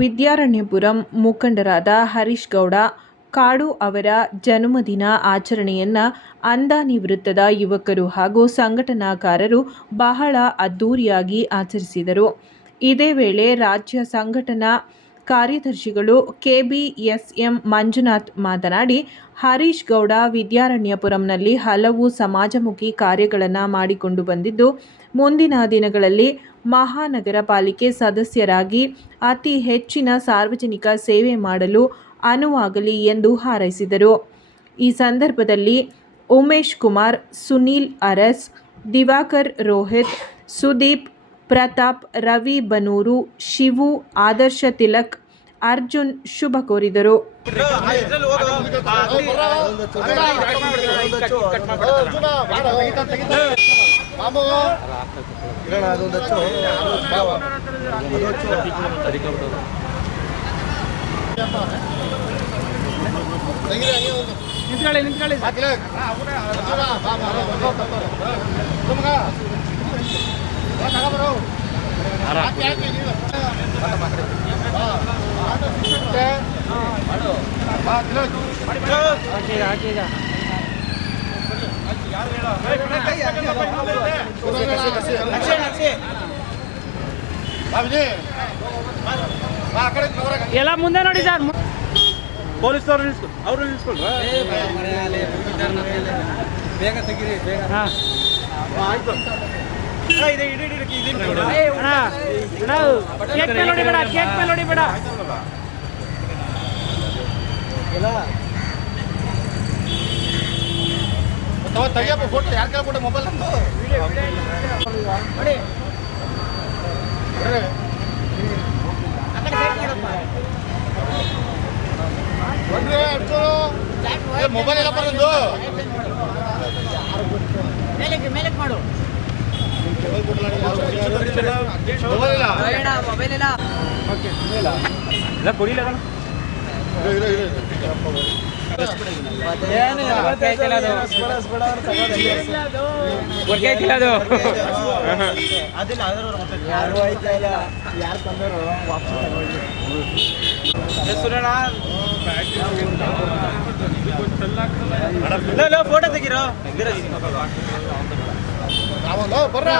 ವಿದ್ಯಾರಣ್ಯಪುರಂ ಮುಖಂಡರಾದ ಹರೀಶ್ ಗೌಡ ಕಾಡು ಅವರ ಜನ್ಮದಿನ ಆಚರಣೆಯನ್ನು ಅಂದಾನಿ ವೃತ್ತದ ಯುವಕರು ಹಾಗೂ ಸಂಘಟನಾಕಾರರು ಬಹಳ ಅದ್ದೂರಿಯಾಗಿ ಆಚರಿಸಿದರು. ಇದೇ ವೇಳೆ ರಾಜ್ಯ ಸಂಘಟನಾ ಕಾರ್ಯದರ್ಶಿಗಳು ಕೆಬಿಎಸ್ಎಂ ಮಂಜುನಾಥ್ ಮಾತನಾಡಿ, ಹರೀಶ್ ಗೌಡ ವಿದ್ಯಾರಣ್ಯಪುರಂನಲ್ಲಿ ಹಲವು ಸಮಾಜಮುಖಿ ಕಾರ್ಯಗಳನ್ನು ಮಾಡಿಕೊಂಡು ಬಂದಿದ್ದು, ಮುಂದಿನ ದಿನಗಳಲ್ಲಿ ಮಹಾನಗರ ಪಾಲಿಕೆ ಸದಸ್ಯರಾಗಿ ಅತಿ ಹೆಚ್ಚಿನ ಸಾರ್ವಜನಿಕ ಸೇವೆ ಮಾಡಲು ಅನುವಾಗಲಿ ಎಂದು ಹಾರೈಸಿದರು. ಈ ಸಂದರ್ಭದಲ್ಲಿ ಉಮೇಶ್ ಕುಮಾರ್, ಸುನೀಲ್ ಅರಸ್, ದಿವಾಕರ್ ರೋಹಿತ್, ಸುದೀಪ್, ಪ್ರತಾಪ್, ರವಿ ಬನೂರು, ಶಿವು, ಆದರ್ಶ ತಿಲಕ್, ಅರ್ಜುನ್ ಶುಭ ಕೋರಿದರು. ಎಲ್ಲ ಮುಂದೆ ನೋಡಿ ಸರ್, ಪೊಲೀಸ್ ಅವರು ನಿಲ್ಸ್ಕೊಂಡ್ರ ಬೇಗ ತೆಗೀರಿ, ಬೇಗ. ಆಯ್ತು, ಕೇಕ್ ಮೇಲೆ ಹೊಡಿಬೇಡ, ಕೇಕ್ ಮೇಲೆ ಹೊಡಿಬೇಡ. ತೆಗಿಯಪ್ಪ ಫೋಟೋ, ಯಾರು ಕೇಳ್ಬಿಟ್ಟು ಮೊಬೈಲ್ ನಂದು ಮೊಬೈಲ್ ಎಲ್ಲ ಬಂದು ಮಾಡು. ಫೋಟೋ ತೆಗಿರೋ ಬರ್ರ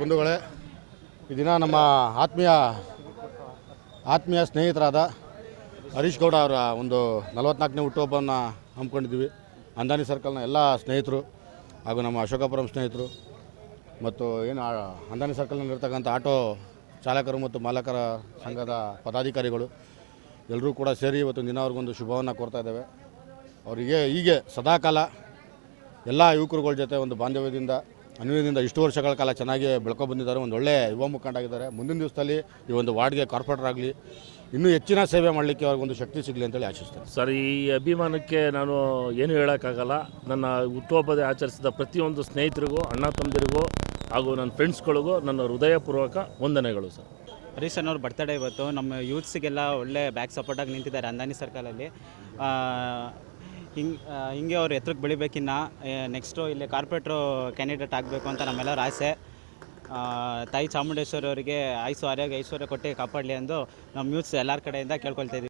ಬಂಧುಗಳೇ, ಈ ದಿನ ನಮ್ಮ ಆತ್ಮೀಯ ಸ್ನೇಹಿತರಾದ ಹರೀಶ್ ಗೌಡ ಅವರ ಒಂದು 44ನೇ ಹುಟ್ಟುಹಬ್ಬವನ್ನು ಹಮ್ಮಿಕೊಂಡಿದ್ದೀವಿ. ಅಂದಾನಿ ಸರ್ಕಲ್ನ ಎಲ್ಲ ಸ್ನೇಹಿತರು ಹಾಗೂ ನಮ್ಮ ಅಶೋಕಪುರಂ ಸ್ನೇಹಿತರು ಮತ್ತು ಏನು ಅಂದಾನಿ ಸರ್ಕಲ್ನಲ್ಲಿರ್ತಕ್ಕಂಥ ಆಟೋ ಚಾಲಕರು ಮತ್ತು ಮಾಲಕರ ಸಂಘದ ಪದಾಧಿಕಾರಿಗಳು ಎಲ್ಲರೂ ಕೂಡ ಸೇರಿ ಇವತ್ತು ದಿನ ಅವ್ರಿಗೊಂದು ಶುಭವನ್ನು ಕೋರ್ತಾ ಇದ್ದೇವೆ. ಅವರಿಗೆ ಹೀಗೆ ಸದಾಕಾಲ ಎಲ್ಲ ಯುವಕರುಗಳ ಜೊತೆ ಒಂದು ಬಾಂಧವ್ಯದಿಂದ ಅನ್ವಯದಿಂದ ಇಷ್ಟು ವರ್ಷಗಳ ಕಾಲ ಚೆನ್ನಾಗಿ ಬೆಳ್ಕೊ ಬಂದಿದ್ದಾರೆ. ಒಂದು ಒಳ್ಳೆಯ ಯುವ ಮುಖಂಡಾಗಿದ್ದಾರೆ. ಮುಂದಿನ ದಿವಸದಲ್ಲಿ ಈ ಒಂದು ವಾರ್ಡ್ಗೆ ಕಾರ್ಪೊರೇಟರ್ ಆಗಲಿ, ಇನ್ನೂ ಹೆಚ್ಚಿನ ಸೇವೆ ಮಾಡಲಿಕ್ಕೆ ಅವ್ರಿಗೊಂದು ಶಕ್ತಿ ಸಿಗಲಿ ಅಂತೇಳಿ ಆಶಿಸ್ತೇನೆ. ಸರ್, ಈ ಅಭಿಮಾನಕ್ಕೆ ನಾನು ಏನು ಹೇಳೋಕ್ಕಾಗಲ್ಲ. ನನ್ನ ಹುಟ್ಟುಹಬ್ಬದ ಆಚರಿಸಿದ ಪ್ರತಿಯೊಂದು ಸ್ನೇಹಿತರಿಗೂ, ಅಣ್ಣ ತಮ್ಮದಿರಿಗೂ ಹಾಗೂ ನನ್ನ ಫ್ರೆಂಡ್ಸ್ಗಳಿಗೂ ನನ್ನ ಹೃದಯಪೂರ್ವಕ ವಂದನೆಗಳು. ಸರ್, ಹರೀಶ್ ಅನ್ನೋರು ಬರ್ತಡೇ ಇವತ್ತು. ನಮ್ಮ ಯೂತ್ಸಿಗೆಲ್ಲ ಒಳ್ಳೆ ಬ್ಯಾಕ್ ಸಪೋರ್ಟಾಗಿ ನಿಂತಿದ್ದಾರೆ ಅಂದಾನಿ ಸರ್ಕಲಲ್ಲಿ. ಹಿಂಗೆ ಅವ್ರು ಎತ್ತರಕ್ಕೆ ಬೆಳಿಬೇಕಿನ್ನ ನೆಕ್ಸ್ಟು ಇಲ್ಲಿ ಕಾರ್ಪೊರೇಟ್ರು ಕ್ಯಾಂಡಿಡೇಟ್ ಆಗಬೇಕು ಅಂತ ನಮ್ಮೆಲ್ಲರ ಆಸೆ. ತಾಯಿ ಚಾಮುಂಡೇಶ್ವರಿ ಅವರಿಗೆ ಆಯುಸ್ಸು ಆರೋಗ್ಯ ಐಶ್ವರ್ಯ ಕೊಟ್ಟು ಕಾಪಾಡಲಿ ಎಂದು ನಮ್ಮ ಯೂತ್ಸ್ ಎಲ್ಲರ ಕಡೆಯಿಂದ ಕೇಳ್ಕೊಳ್ತಾ ಇದ್ದೀವಿ.